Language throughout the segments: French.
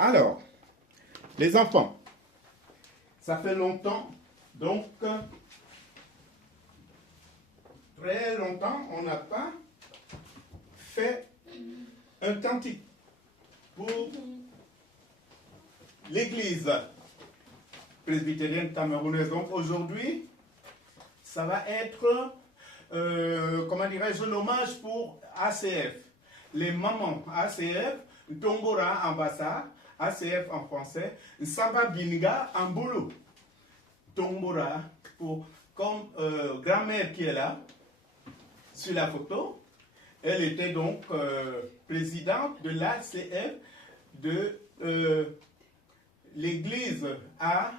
Alors, les enfants, ça fait longtemps, donc très longtemps, on n'a pas fait un cantique pour l'église presbytérienne camerounaise. Donc aujourd'hui, ça va être, comment dirais-je, un hommage pour ACF. Les mamans ACF, Tongora en bassa, ACF en français, Samba Binga en boulot. Tongora, comme grand-mère qui est là, sur la photo, elle était donc présidente de l'ACF de l'église à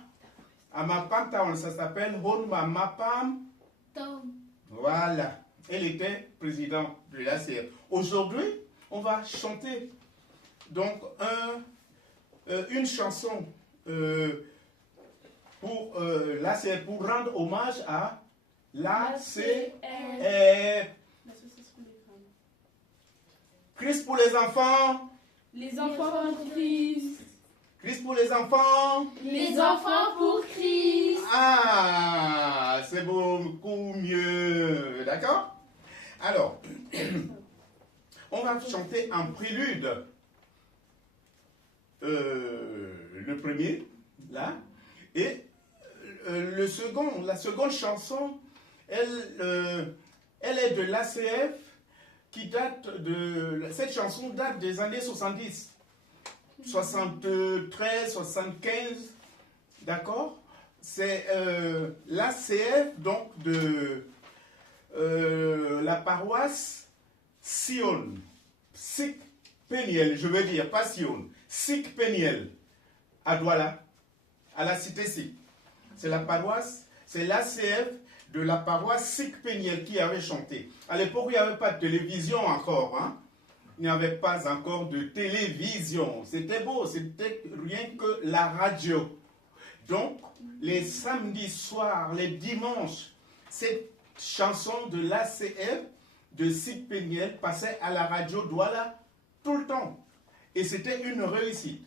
Mapam Town, ça s'appelle Honma Mapam Town. Voilà, elle était présidente de l'ACF. Aujourd'hui, on va chanter donc une chanson pour l'ACF, pour rendre hommage à l'ACF. Christ pour les enfants. Les enfants pour Christ. Christ pour les enfants. Les enfants pour Christ. Ah, c'est beaucoup mieux. D'accord? Alors, on va chanter en prélude le premier, là, et la seconde chanson, elle est de l'ACF, cette chanson date des années 70, 73, 75, d'accord? C'est l'ACF, donc, de la paroisse Sion, Sik Peniel, je veux dire, pas Sion, Sik Peniel, à Douala, à la cité Sik. C'est la paroisse, c'est l'ACF de la paroisse Sik Peniel qui avait chanté. À l'époque, il n'y avait pas de télévision encore, hein? Il n'y avait pas encore de télévision. C'était beau, c'était rien que la radio. Donc, les samedis soirs, les dimanches, cette chanson de l'ACF de Sik Peniel passait à la radio Douala tout le temps. Et c'était une réussite.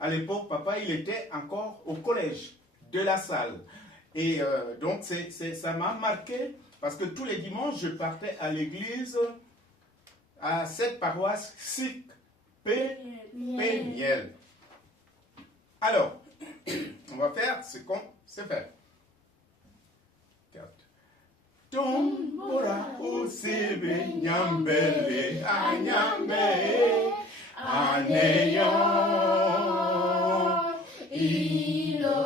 À l'époque, papa, il était encore au collège de la salle. Et donc, ça m'a marqué parce que tous les dimanches, je partais à l'église, à cette paroisse Sik Peniel. Alors, on va faire ce qu'on sait faire. Tombora usebe nyambele anyambe aneyo ilo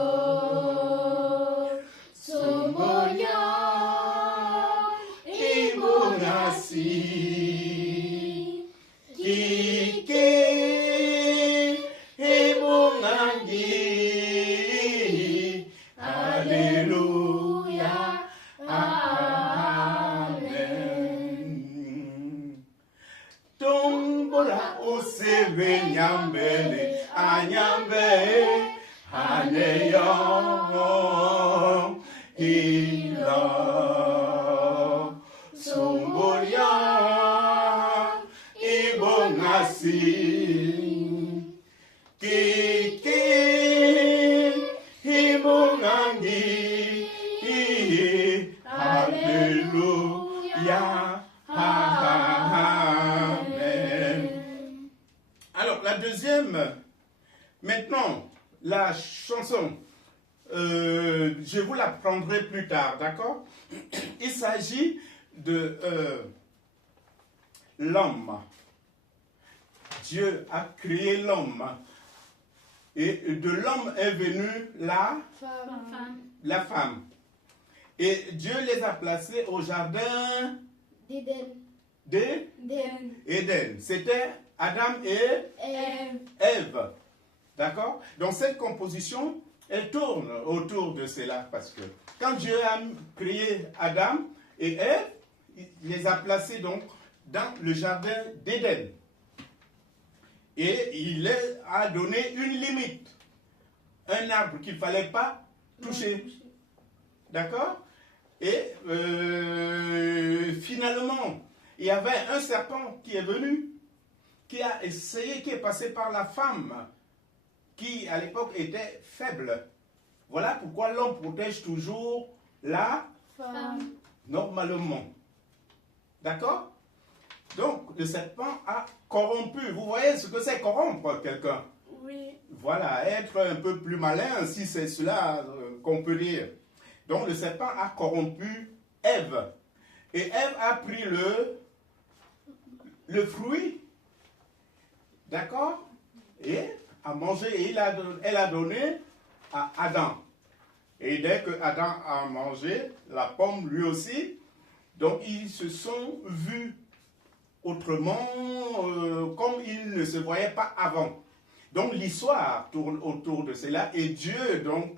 somoya imonasi kike imonangi Alléluia. Tombora usebe nyambele anyambe aneyo ila somboria ibonasi kiki ibonangi Alléluia. Alors, la deuxième, maintenant, la chanson, je vous la prendrai plus tard, d'accord? Il s'agit de l'homme. Dieu a créé l'homme. Et de l'homme est venue la femme. Et Dieu les a placés au jardin d'Éden. C'était Adam et Ève. D'accord? Donc cette composition, elle tourne autour de cela parce que quand Dieu a créé Adam et Ève, il les a placés donc dans le jardin d'Éden. Et il leur a donné une limite. Un arbre qu'il ne fallait pas toucher. D'accord? Et finalement, il y avait un serpent qui est venu, qui a essayé, qui est passé par la femme qui à l'époque était faible. Voilà pourquoi l'homme protège toujours la Femme. normalement. D'accord? Donc, le serpent a corrompu. Vous voyez ce que c'est corrompre quelqu'un? Oui. Voilà, être un peu plus malin, si c'est cela qu'on peut dire. Donc, le serpent a corrompu Ève. Et Ève a pris le fruit, d'accord? Et a mangé, et elle a donné à Adam. Et dès que Adam a mangé la pomme lui aussi, donc ils se sont vus autrement, comme ils ne se voyaient pas avant. Donc l'histoire tourne autour de cela et Dieu, donc,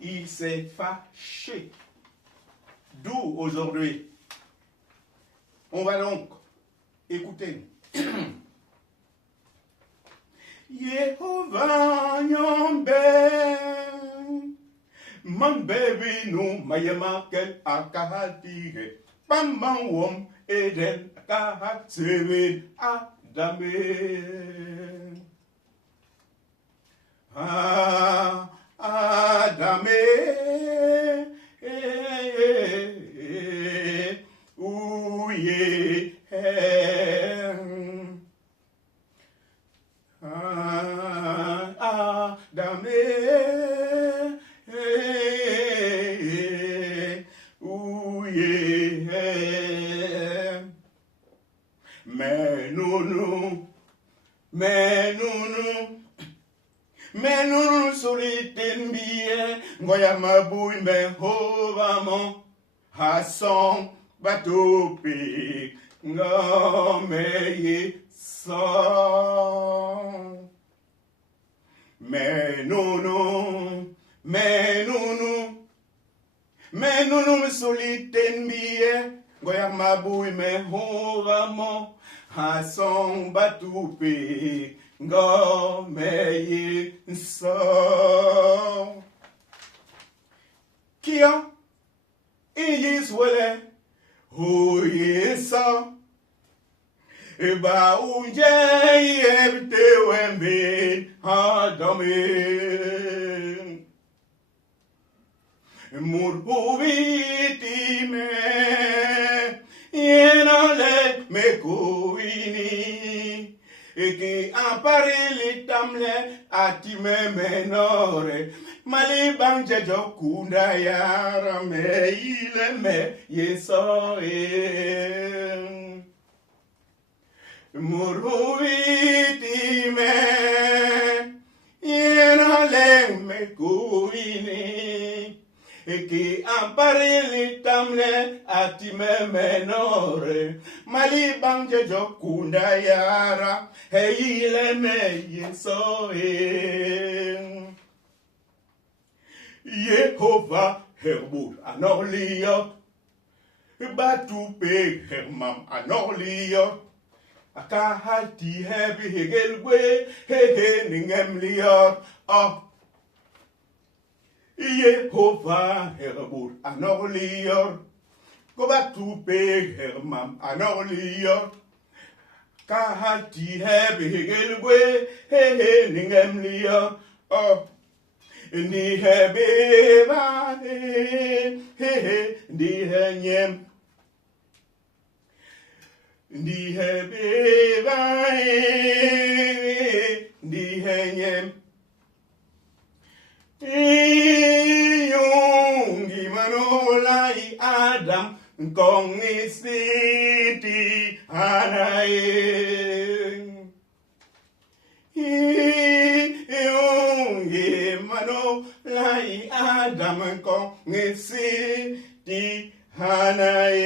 il s'est fâché. D'où aujourd'hui? On va donc écouter. Yehovah nyombe man baby no mayama ken akahatire pamman wom eden akahatire adame adame ouye adame ouye menunu solitin biye ngoya mabui me hovamon hason batopi ngomeye son menunu solitin biye ngoya mabui me hovamon hason batupi ngomeye son kia iyiswele huyisa eba unje yebte wembe adame murhuviti me yenale mekuini Eki amparili tamle atime menore malibanje jokunda yara me ile me yesoe muruiti me yenale me kuini Eki amparili tamle atime menore malibanje jokunda yara heile me yesoe Yehovah herbut anoliot batupe hermam anoliot akahati hebi hegelwe hehe ningemliot oh Yehovah herbut anoliot batupe hermam anoliot kahati hebi hegelwe hehe ningemliot oh Ndi hebe ba he ndi henyem ndi hebe ba ndi henyem yungi manolai Adam kongi siti anaye Yungi mano lai Adam kon ngesi di hanae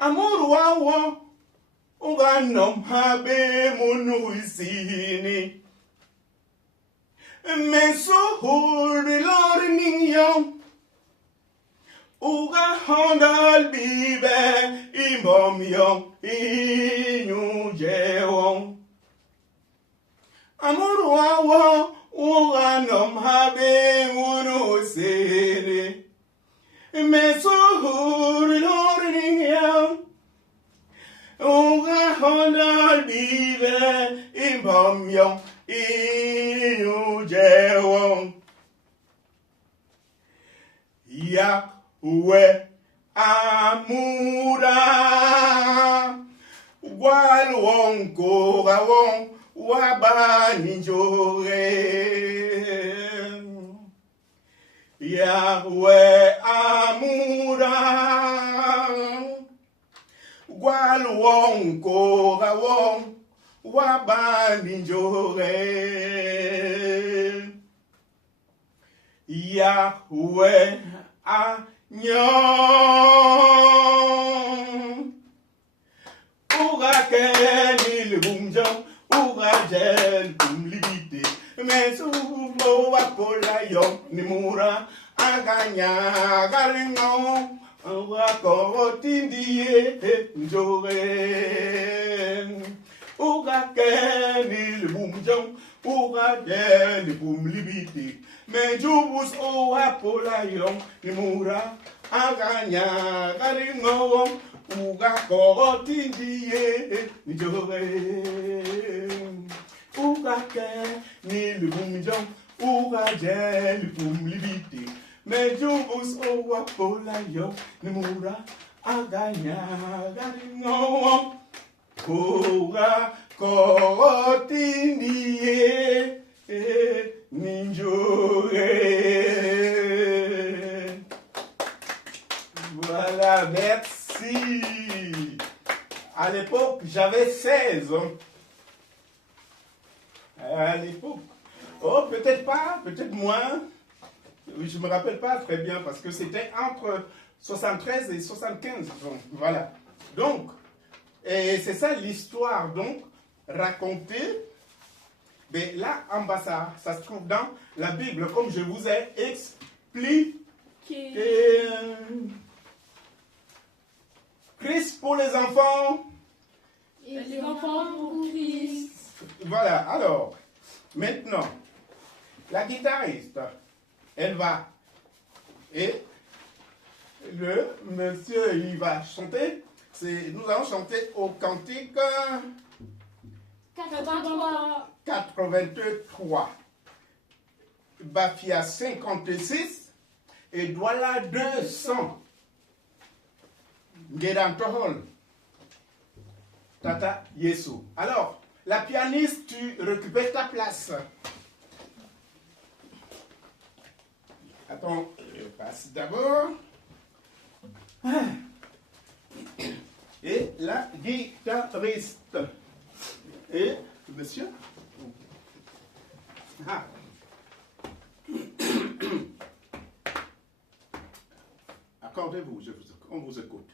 Amor wawo uganom habe munu isini Meso huri lor ninyo Uga hondal bibe imbom yong inyu jewong Amor wawo uga nom habe unu sene Mesuhuri loring Uga hondal bibe imbom Yom yom inu jewon Yahweh amura Walwon korawon wabani jore Yahweh amura Walwon korawon wabani jore Yahweh Agnon Ourakel il boumjam Ouragel koum libité Mais soubo apolayon Nimura aganya garingon Ourakotindie njore Ourakel il boumjam Ouragel koum libité Mais jubus o apolayon Nimura aganya garingon Uga korotindie njore Uga ke ni le boumjong Uga jel poum libite Mais jubus o wapolayon Nimura aganya garingon Uga korotindie njore. Voilà, merci. À l'époque, j'avais 16 ans. À l'époque. Oh, peut-être pas, peut-être moins. Je ne me rappelle pas très bien parce que c'était entre 73 et 75. Donc, voilà. Donc, et c'est ça l'histoire, donc, racontée. Mais là, en bas, ça se trouve dans la Bible, comme je vous ai expliqué. Christ pour les enfants. Et les enfants pour Christ. Voilà, alors, maintenant, la guitariste, elle va, et le monsieur, il va chanter. Nous allons chanter au cantique 83. 83. Bafia 56 et Douala 200. Ngedantohol. Tata Yesu. Alors, la pianiste, tu récupères ta place. Attends, je passe d'abord. Et la guitariste. Et monsieur. Ah. Accordez-vous, on vous écoute.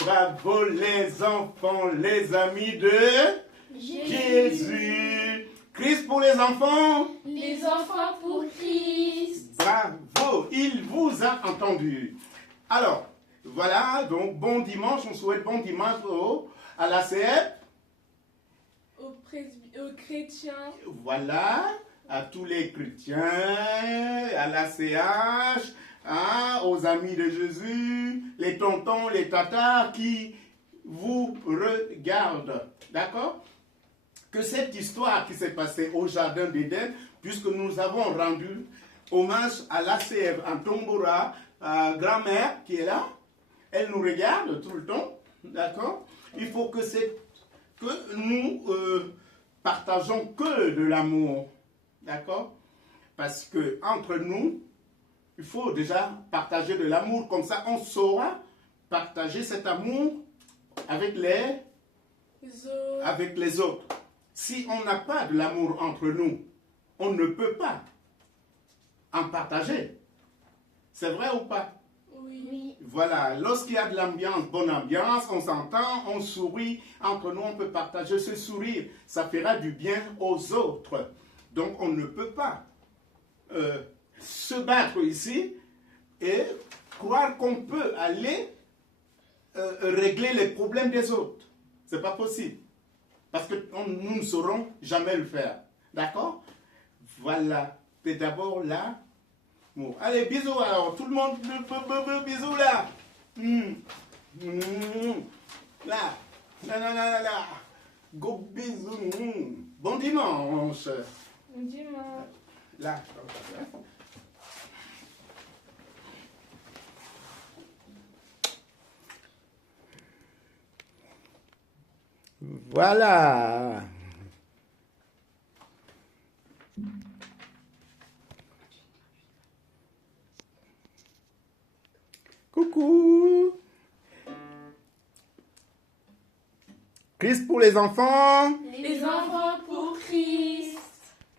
Bravo les enfants, les amis de Jésus. Christ pour les enfants. Les enfants pour Christ. Bravo, il vous a entendu. Alors, voilà, donc bon dimanche, on souhaite bon dimanche à la CF. Aux chrétiens. Voilà, à tous les chrétiens, à la CH, hein, aux amis de Jésus, les tontons, les tatas qui vous regardent. D'accord? Que cette histoire qui s'est passée au jardin d'Éden, puisque nous avons rendu hommage à l'ACF en Tombora, grand-mère qui est là, elle nous regarde tout le temps, d'accord? Il faut que nous partageons que de l'amour, d'accord? Parce que entre nous, il faut déjà partager de l'amour, comme ça on saura partager cet amour avec les autres. Si on n'a pas de l'amour entre nous, on ne peut pas en partager. C'est vrai ou pas? Oui. Voilà, lorsqu'il y a de l'ambiance, bonne ambiance, on s'entend, on sourit, entre nous on peut partager ce sourire, ça fera du bien aux autres. Donc on ne peut pas se battre ici et croire qu'on peut aller régler les problèmes des autres. C'est pas possible. Parce que nous ne saurons jamais le faire. D'accord? Voilà. C'est d'abord là. Bon. Allez, bisous alors. Tout le monde, bisous là. Là. Là. Go bisous. Bon dimanche. Bon dimanche. Là. Voilà. Coucou. Christ pour les enfants. Les enfants